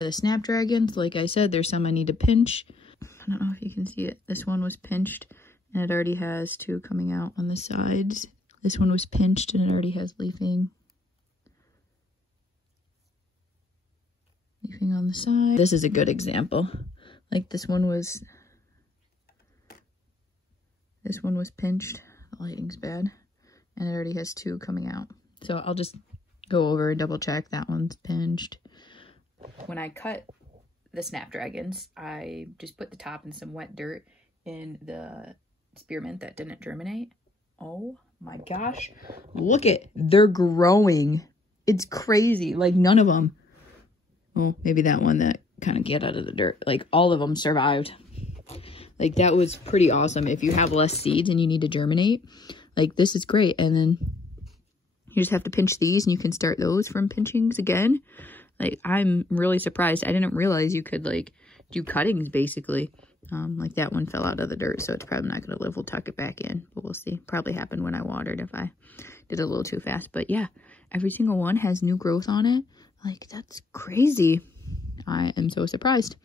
The Snapdragons, like I said, there's some I need to pinch. I don't know if you can see it. This one was pinched and it already has 2 coming out on the sides. This one was pinched and it already has leafing on the side. This is a good example. Like this one was pinched. The lighting's bad. And it already has 2 coming out. So I'll just go over and double check. That one's pinched. When I cut the Snapdragons, I just put the top in some wet dirt in the spearmint that didn't germinate. Oh my gosh. Look it. They're growing. It's crazy. Like none of them. Well, maybe that one that kind of get out of the dirt. Like all of them survived. Like that was pretty awesome. If you have less seeds and you need to germinate, like this is great. And then you just have to pinch these and you can start those from pinchings again. Like I'm really surprised. I didn't realize you could like do cuttings basically. Like that one fell out of the dirt, so it's probably not going to live. We'll tuck it back in, but we'll see. Probably happened when I watered if I did it a little too fast. But yeah, every single one has new growth on it. Like that's crazy. I am so surprised.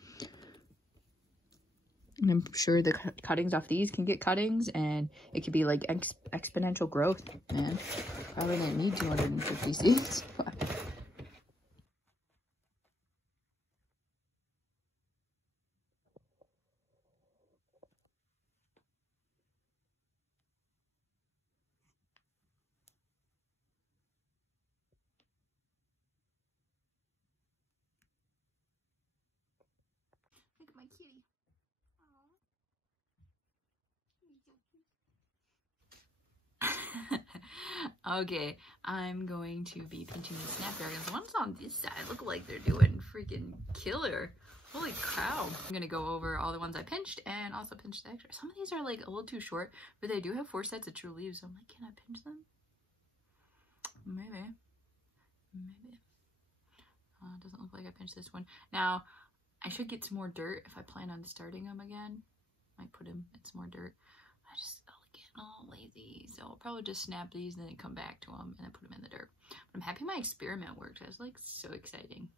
And I'm sure the cuttings off these can get cuttings, and it could be like exponential growth, man. Probably didn't need 250 seeds. Look at my kitty. Okay, I'm going to be pinching the Snapdragons. The ones on this side look like they're doing freaking killer. Holy cow. I'm gonna go over all the ones I pinched and also pinch the extra. Some of these are like a little too short, but they do have 4 sets of true leaves. So I'm like, can I pinch them? Maybe. Doesn't look like I pinched this one. Now, I should get some more dirt if I plan on starting them again. Might put him in some more dirt. I just getting all lazy, so I'll probably just snap these and then come back to them and then put them in the dirt. But I'm happy my experiment worked. It was like so exciting.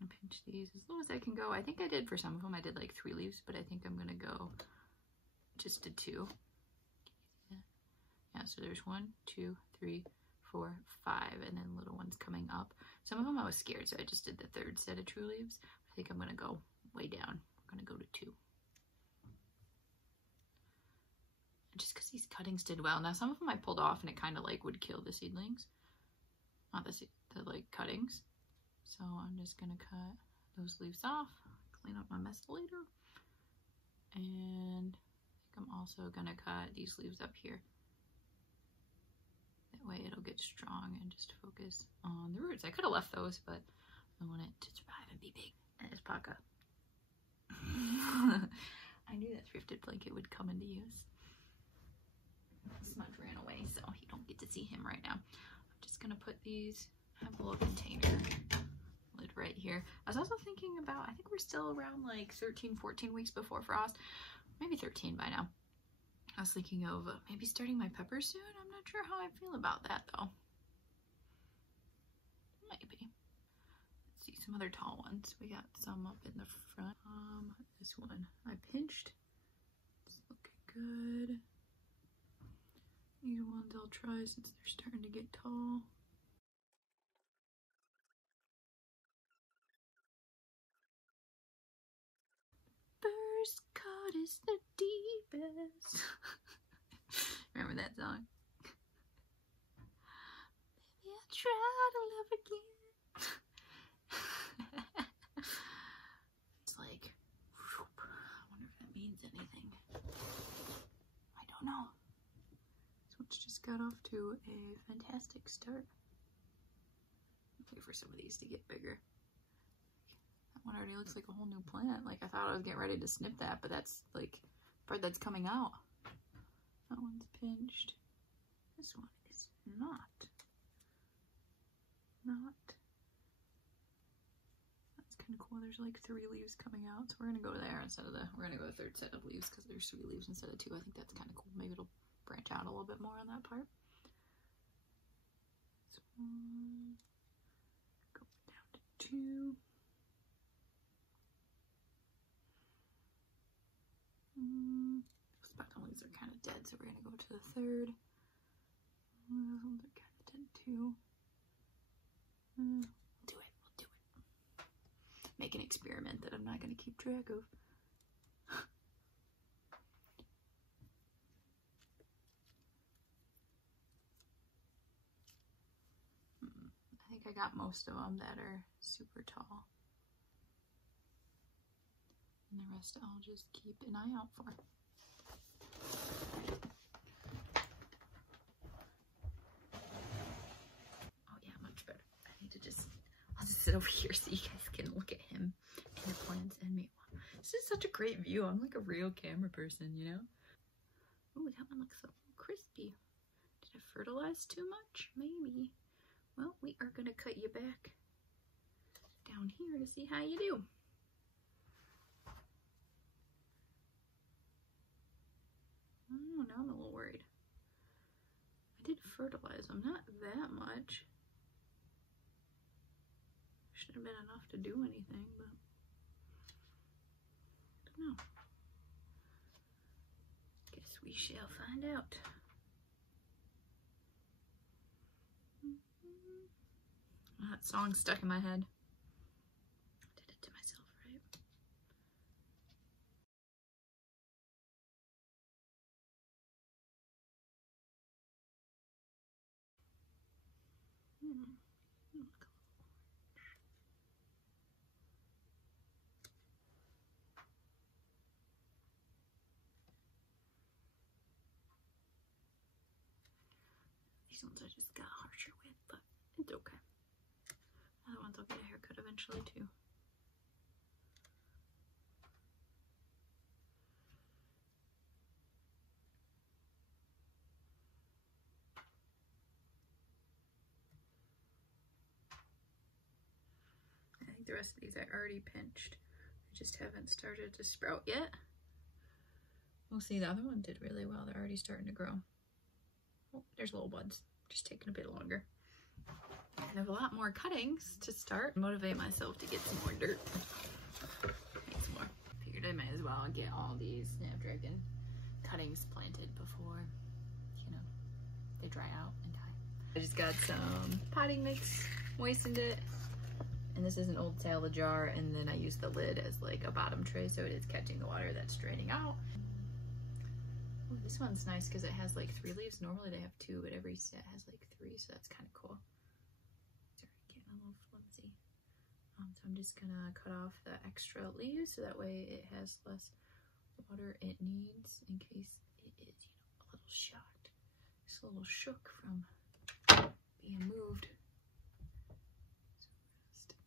I'm gonna pinch these as low as I can go. I think I did for some of them. I did like 3 leaves, but I think I'm gonna go just to 2. Yeah, so there's 1, 2, 3, 4, 5, and then little ones coming up. Some of them I was scared, so I just did the 3rd set of true leaves. I think I'm gonna go way down. I'm gonna go to 2. Just because these cuttings did well. Now some of them I pulled off and it kind of like would kill the seedlings. Not the like cuttings. So I'm just gonna cut those leaves off, clean up my mess later. And I think I'm also gonna cut these leaves up here. That way it'll get strong and just focus on the roots. I could have left those, but I want it to survive and be big. And it's Paca. I knew that thrifted blanket would come into use. Smudge ran away, so you don't get to see him right now. I'm just gonna put these, I have a little container lid right here. I was also thinking about, I think we're still around like 13, 14 weeks before frost, maybe 13 by now. I was thinking of maybe starting my peppers soon. I'm not sure how I feel about that though. Maybe. Let's see some other tall ones. We got some up in the front. This one I pinched. It's looking good. These ones I'll try since they're starting to get tall. First cut is the deepest. Remember that song? Maybe I'll try to love again. It's like, whoop. I wonder if that means anything. I don't know. It's just got off to a fantastic start. Wait for some of these to get bigger. That one already looks like a whole new plant. Like I thought I was getting ready to snip that, but that's like part that's coming out. That one's pinched. This one is not. That's kind of cool. There's like 3 leaves coming out, so we're gonna go there instead of we're gonna go the 3rd set of leaves because there's 3 leaves instead of 2. I think that's kind of cool. Maybe it'll branch out a little bit more on that part. This one. are kind of dead, so we're gonna go to the third. Those ones are kind of dead too. We'll do it. We'll do it. Make an experiment that I'm not gonna keep track of. I think I got most of them that are super tall. And the rest I'll just keep an eye out for. Oh yeah, much better. I need to I'll just sit over here so you guys can look at him and the plants and me. This is such a great view. I'm like a real camera person, you know? Ooh, that one looks a little crispy. Did I fertilize too much? Maybe. Well, we are gonna cut you back down here to see how you do. Oh, now I'm a little worried. I did fertilize them, not that much. Should have been enough to do anything, but I don't know. Guess we shall find out. That song stuck in my head. I did it to myself, right? These ones I just got harsher with, but it's okay. Other ones I'll get a haircut eventually too. I think the rest of these I already pinched. I just haven't started to sprout yet. We'll see, the other one did really well. They're already starting to grow. Oh, there's little buds, just taking a bit longer. I have a lot more cuttings to start. Motivate myself to get some more dirt. Need some more. Figured I might as well get all these Snapdragon cuttings planted before, you know, they dry out and die. I just got some potting mix, moistened it, and this is an old salad jar, and then I use the lid as like a bottom tray so it is catching the water that's draining out. Oh, this one's nice because it has like 3 leaves. Normally they have 2, but every set has like 3, so that's kind of cool. Sorry, getting a little flimsy. So I'm just gonna cut off the extra leaves so that way it has less water it needs in case it is, you know, a little shocked. It's a little shook from being moved. So I'm gonna stick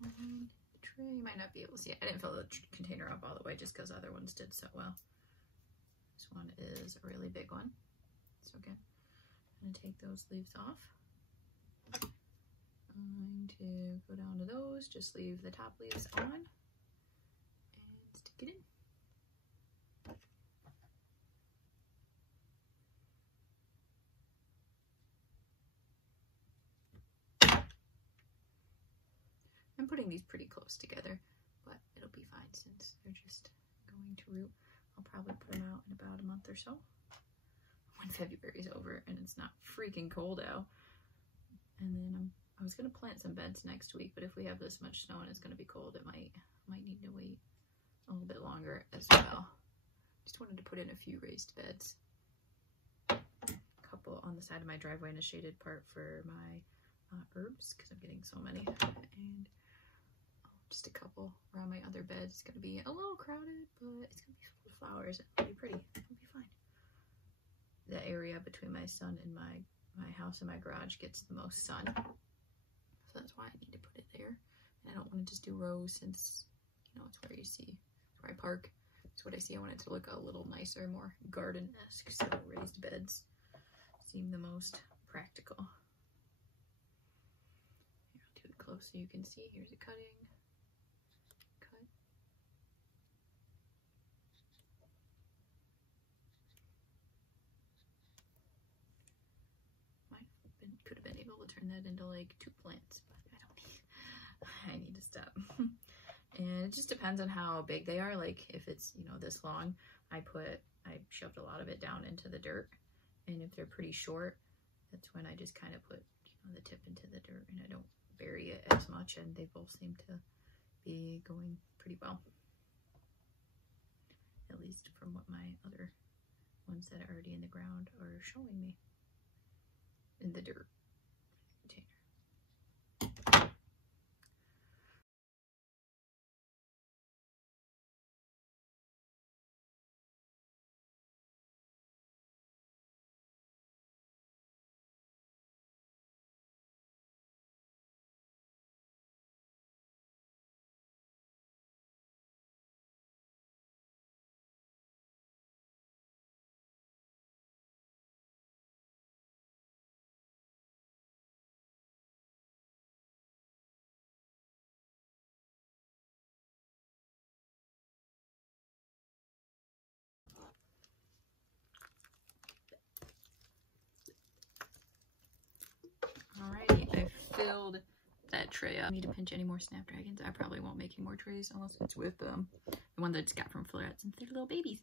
that one. Tray. You might not be able to see it. I didn't fill the container up all the way just because other ones did so well. This one is a really big one. So again, I'm gonna take those leaves off. I'm going to go down to those, just leave the top leaves on and stick it in. I'm putting these pretty close together, but it'll be fine since they're just going to root. I'll probably put them out in about a month or so when February's over and it's not freaking cold out. And then I was gonna plant some beds next week, but if we have this much snow and it's gonna be cold, it might need to wait a little bit longer as well. Just wanted to put in a few raised beds. A couple on the side of my driveway and a shaded part for my herbs because I'm getting so many, and just a couple around my other bed. It's gonna be a little crowded, but it's gonna be full of flowers. It'll be pretty. It'll be fine. The area between my sun and my house and my garage gets the most sun, so that's why I need to put it there. And I don't want to just do rows since, you know, it's where you see, where I park. It's what I see. I want it to look a little nicer, more garden-esque, so raised beds seem the most practical. Here, I'll do it close so you can see. Here's a cutting. Cut. Could have been able to turn that into like 2 plants, but I don't need, I need to stop. And it just depends on how big they are. Like if it's, you know, this long, I shoved a lot of it down into the dirt. And if they're pretty short, that's when I just kind of put, you know, the tip into the dirt and I don't bury it as much, and they both seem to be going pretty well. At least from what my other ones that are already in the ground are showing me in the dirt container. Alrighty, I filled that tray up. I don't need to pinch any more Snapdragons. I probably won't make any more trays unless it's with the one that I just got from Florette since they're little babies.